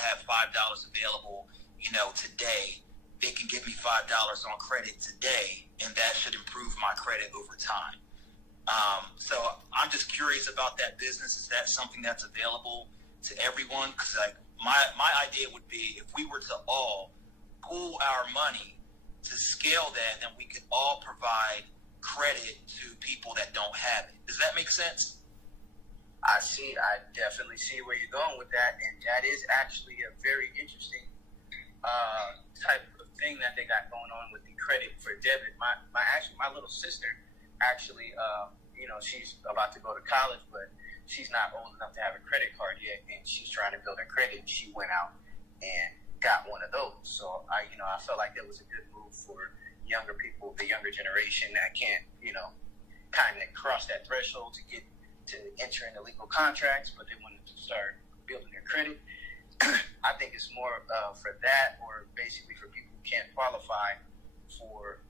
have $5 available, today. They can give me $5 on credit today, and that should improve my credit over time. So I'm just curious about that business. Is that something that's available to everyone? Because my idea would be if we were to all pool our money to scale that, then we could all provide credit to people that don't have it. Does that make sense? I definitely see where you're going with that, and that is actually a very interesting type of thing that they got going on with the credit for debit. My little sister actually, she's about to go to college, but she's not old enough to have a credit card yet, and she's trying to build her credit. She went out and got one of those. So I felt like that was a good move for younger people, the younger generation that can't, kind of cross that threshold to enter into legal contracts, but they wanted to start building their credit. I think it's more for that, or basically for people who can't qualify for,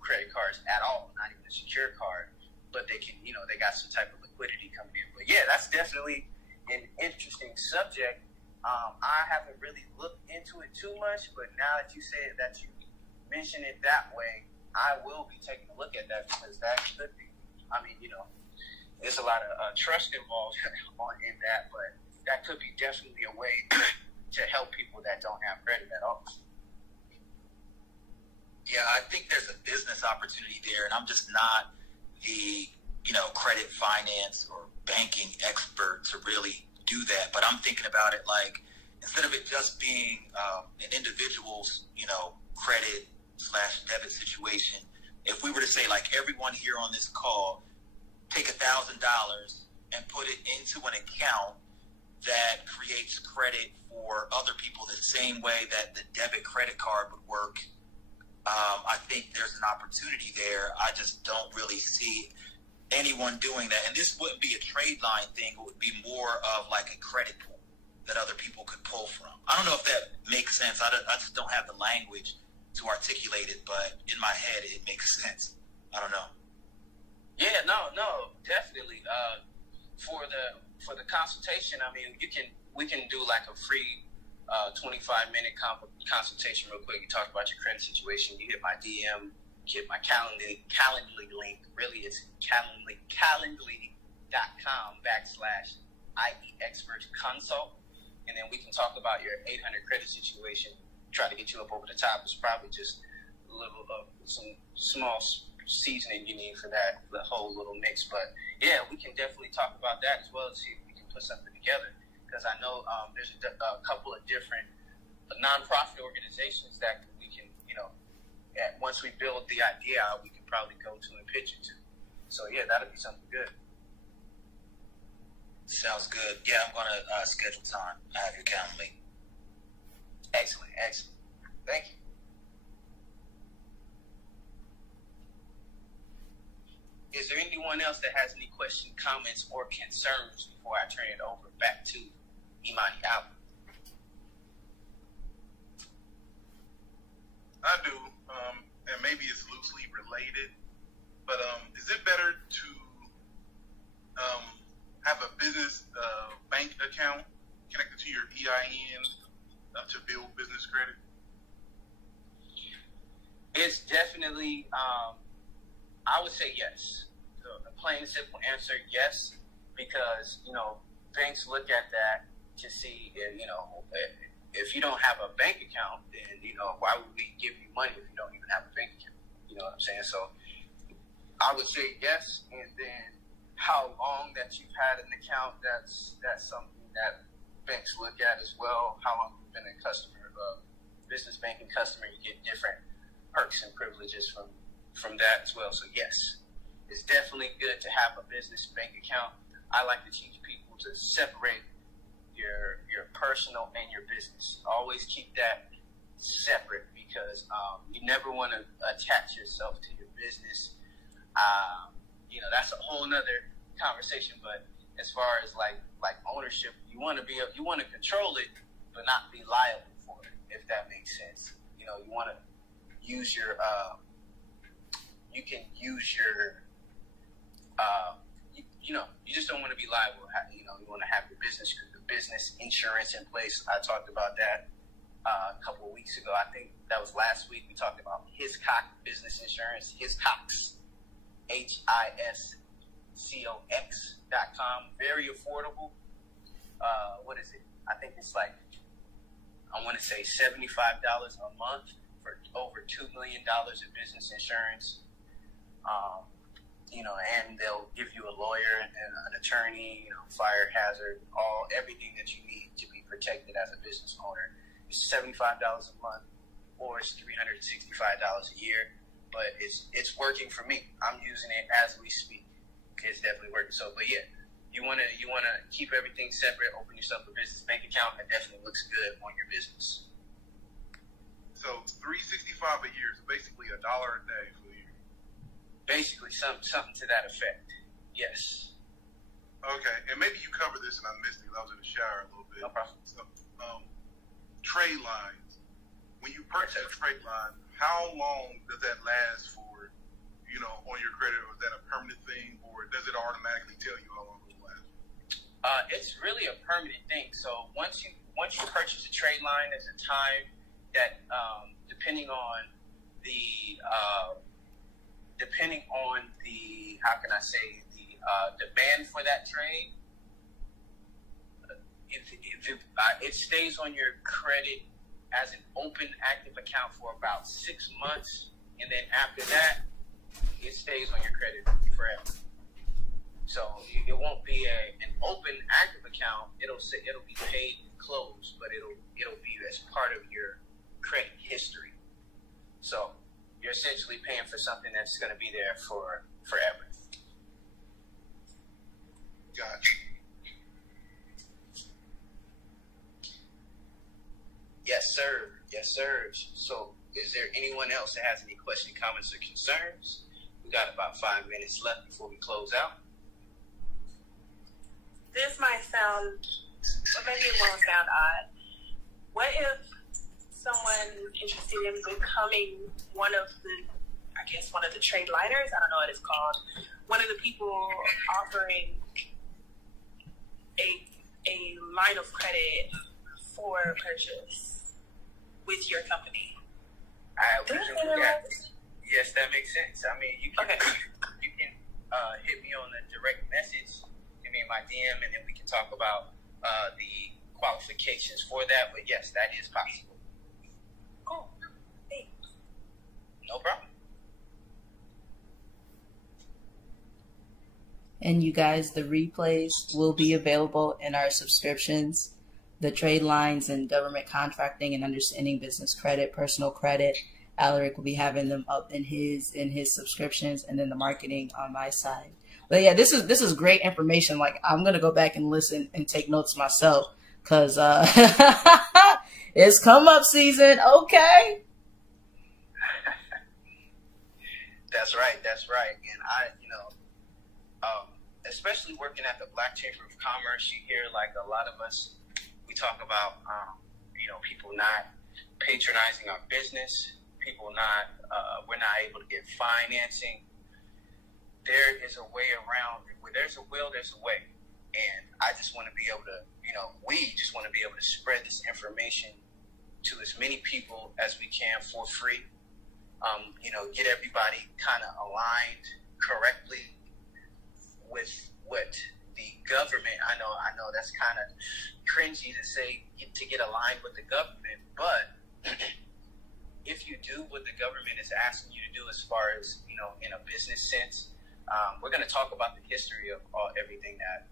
credit cards at all, not even a secure card, but they can, they got some type of liquidity coming in. But yeah, that's definitely an interesting subject. I haven't really looked into it too much, but now that you say it, that you mention it that way, I will be taking a look at that, because that could be, there's a lot of trust involved in that, but that could be definitely a way to help people that don't have credit at all. Yeah, I think there's a business opportunity there, and I'm just not the, credit finance or banking expert to really do that. But I'm thinking about it like, instead of it just being an individual's, credit/debit situation, if we were to say, like, everyone here on this call, take $1,000 and put it into an account that creates credit for other people the same way that the debit credit card would work, I think there's an opportunity there. I just don't really see anyone doing that. And this wouldn't be a Tradeline thing. It would be more of like a credit pool that other people could pull from. I don't know if that makes sense. I just don't have the language to articulate it, but in my head it makes sense. I don't know. Yeah, no, definitely. For the consultation, we can do like a free 25-minute consultation real quick. You talk about your credit situation. You hit my DM, hit my Calendly link. Really, it's calendly.com/IEExpertconsult, and then we can talk about your 800 credit situation. Try to get you up over the top. It's probably just a little of some small seasoning you need for that, the whole little mix. But yeah, we can definitely talk about that as well, to see if we can put something together, because I know there's a couple of different nonprofit organizations that we can, once we build the idea out, we can probably go to and pitch it to. So yeah, that'll be something good. Sounds good. Yeah, I'm going to schedule time. I have your Calendly. Excellent. Thank you. Is there anyone else that has any questions, comments, or concerns before I turn it over back to Imani Allen? I do, and maybe it's loosely related, but is it better to have a business bank account connected to your EIN to build business credit? It's definitely, I would say yes. The plain and simple answer, yes, because, banks look at that to see, if you don't have a bank account, then, why would we give you money if you don't even have a bank account? You know what I'm saying? So I would say yes, and then how long that you've had an account, that's something that banks look at as well. How long you've been a customer, business banking customer, you get different perks and privileges from that as well. So yes, it's definitely good to have a business bank account. I like to teach people to separate your personal and your business. Always keep that separate, because you never want to attach yourself to your business. That's a whole nother conversation. But as far as like ownership, you want to control it, but not be liable for it, if that makes sense. You want to use you you just don't want to be liable. You want to have the business insurance in place. I talked about that a couple of weeks ago. I think that was last week. We talked about Hiscox business insurance. Hiscox, HISCOX.com. Very affordable. What is it? I think it's like, I want to say $75 a month for over $2 million in business insurance. And they'll give you a lawyer and an attorney, fire hazard, everything that you need to be protected as a business owner. It's $75 a month, or it's $365 a year. But it's working for me. I'm using it as we speak. It's definitely working. So, but yeah, you wanna keep everything separate. Open yourself a business bank account. That definitely looks good on your business. So $365 a year is basically $1 a day for the year. Basically, something to that effect. Yes. Okay, and maybe you covered this and I missed it. I was in the shower a little bit. No problem. So, Tradelines. When you purchase a Tradeline, how long does that last for? On your credit, or is that a permanent thing, or does it automatically tell you how long it will last? It's really a permanent thing. So once you purchase a Tradeline, there's a time that depending on the how can I say, the demand for that trade, it stays on your credit as an open active account for about 6 months, and then after that it stays on your credit forever. So it won't be an open active account. It'll be paid and closed, but it'll be as part of your credit history. So you're essentially paying for something that's going to be there for forever. Gotcha. Yes, sir. Yes, sir. So is there anyone else that has any questions, comments, or concerns? We got about 5 minutes left before we close out. This might sound, or maybe it won't sound odd. What if someone interested in becoming one of the Tradeliners, I don't know what it's called, one of the people offering a line of credit for purchase with your company? Yes, that makes sense. I mean, you can hit me on the direct message, give me my DM, and then we can talk about the qualifications for that. But yes, that is possible. Cool. Thanks. No problem. And you guys, the replays will be available in our subscriptions. The Tradelines and government contracting and understanding business credit, personal credit. Alaric will be having them up in his subscriptions, and then the marketing on my side. But yeah, this is great information. Like, I'm gonna go back and listen and take notes myself, cause it's come up season. Okay. That's right. And especially working at the Black Chamber of Commerce, you hear like a lot of us, we talk about, people not patronizing our business, people not, we're not able to get financing. There is a way around it. Where there's a will, there's a way. And I just want to be able to, we just want to be able to spread this information to as many people as we can for free. Get everybody kind of aligned correctly with what the government, I know that's kind of cringy to say, to get aligned with the government, but if you do what the government is asking you to do as far as, in a business sense, we're going to talk about the history of everything that,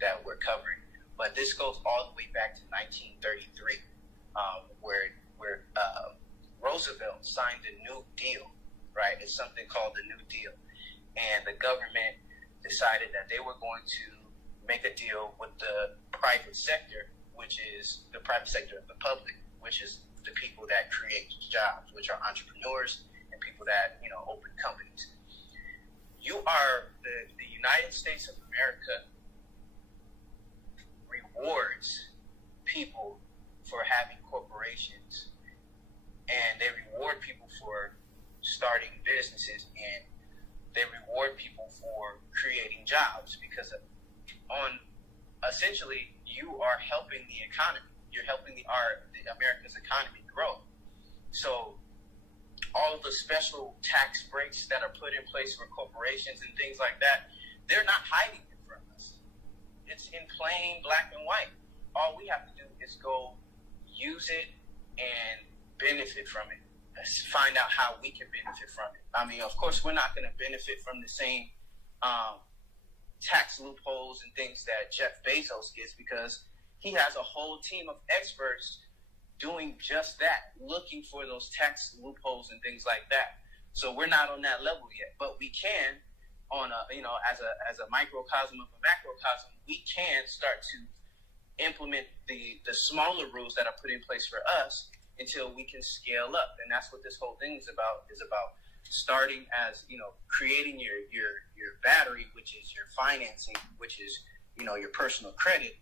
that we're covering. But this goes all the way back to 1933, where Roosevelt signed the New Deal, right? It's something called the New Deal. And the government decided that they were going to make a deal with the private sector, which is the private sector of the public, which is the people that create jobs, which are entrepreneurs and people that, open companies. You are the United States of America rewards people for having corporations, and they reward people for starting businesses, and they reward people for creating jobs, because because essentially you are helping the economy. You're helping the America's economy grow. So all the special tax breaks that are put in place for corporations and things like that, they're not hiding it from us. It's in plain black and white. All we have to do is go use it and benefit from it. Let's find out how we can benefit from it. I mean, of course, we're not going to benefit from the same tax loopholes and things that Jeff Bezos gets, because he has a whole team of experts doing just that, looking for those tax loopholes and things like that. So we're not on that level yet, but we can, on a, you know, as a microcosm of a macrocosm, we can start to implement the smaller rules that are put in place for us until we can scale up. And that's what this whole thing is about starting as, you know, creating your battery, which is your financing, which is, you know, your personal credit,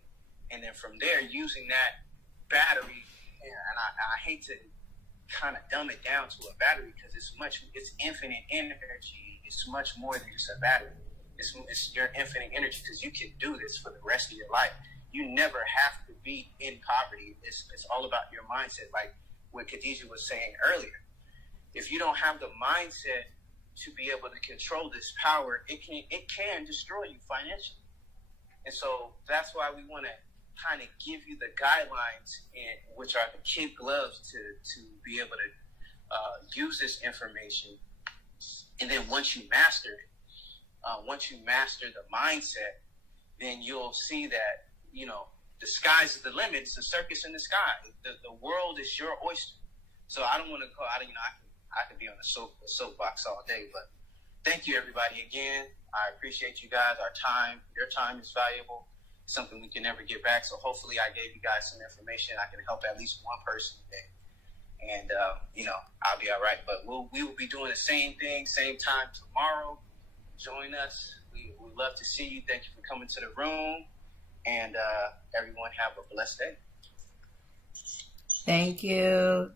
and then from there using that battery. And I hate to kind of dumb it down to a battery, because it's infinite energy. It's much more than just a battery. It's your infinite energy, because you can do this for the rest of your life. You never have to be in poverty. It's all about your mindset, like what Khadijah was saying earlier. If you don't have the mindset to be able to control this power, it can destroy you financially. And so that's why we want to kind of give you the guidelines, which are the kid gloves to be able to use this information. And then once you master it, once you master the mindset, then you'll see that, you know, the sky's the limit. It's the circus in the sky. The world is your oyster. So I don't want to go out, you know, I could be on the soapbox all day, but thank you everybody again. I appreciate you guys. Your time is valuable. Something we can never get back. So hopefully I gave you guys some information. I can help at least one person today. And, you know, I'll be all right. But we will be doing the same thing, same time tomorrow. Join us. We love to see you. Thank you for coming to the room. And everyone have a blessed day. Thank you.